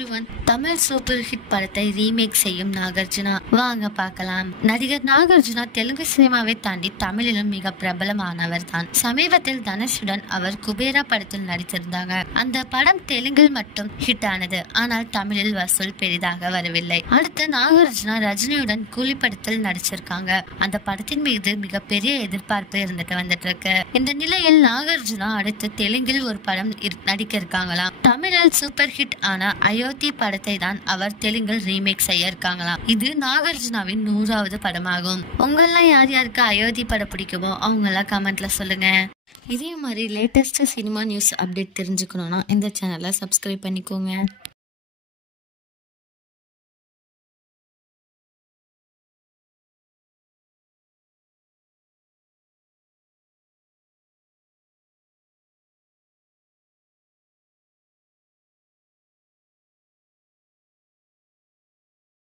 ஒருவன் Tamil super hit படத்தை remake செய்யும் நாகார்ஜுனா. வாங்க பார்க்கலாம். நடிகர் நாகார்ஜுனா தெலுங்கு சினிமாவை தாண்டி தமிழிலும் மிக பிரபலமானவர் தான். சமீபத்தில் தனுஷுடன் அவர் குபேரா படத்தில் நடித்திருந்தாங்க. அந்த படம் தெலுங்கில் மட்டும் ஹிட் ஆனது. ஆனால் தமிழில் வசூல் பெரிதாக வரவில்லை. அடுத்து நாகார்ஜுனா ரஜினியுடன் கூலி படத்தில் நடிச்சிருக்காங்க. அந்த படத்தின் மீது மிகப்பெரிய எதிர்பார்ப்பு இருந்துட்டு வந்துட்டு இருக்கு. இந்த நிலையில் நாகார்ஜுனா அடுத்து தெலுங்கில் ஒரு படம் நடிக்க இருக்காங்களாம். தமிழில் சூப்பர் ஹிட் ஆன அயோத்தி படத்தை தான் அவர் தெலுங்கில் ரீமேக் செய்ய இருக்காங்களாம். இது நாகார்ஜுனாவின் 100வது படமாகும். உங்களெல்லாம் யார் யாருக்கு அயோத்தி படம் பிடிக்குமோ அவங்க எல்லாம் கமெண்ட்ல சொல்லுங்க. இதே மாதிரி லேட்டஸ்ட் சினிமா நியூஸ் அப்டேட் தெரிஞ்சுக்கணும்னா இந்த சேனலை சப்ஸ்கிரைப் பண்ணிக்கோங்க.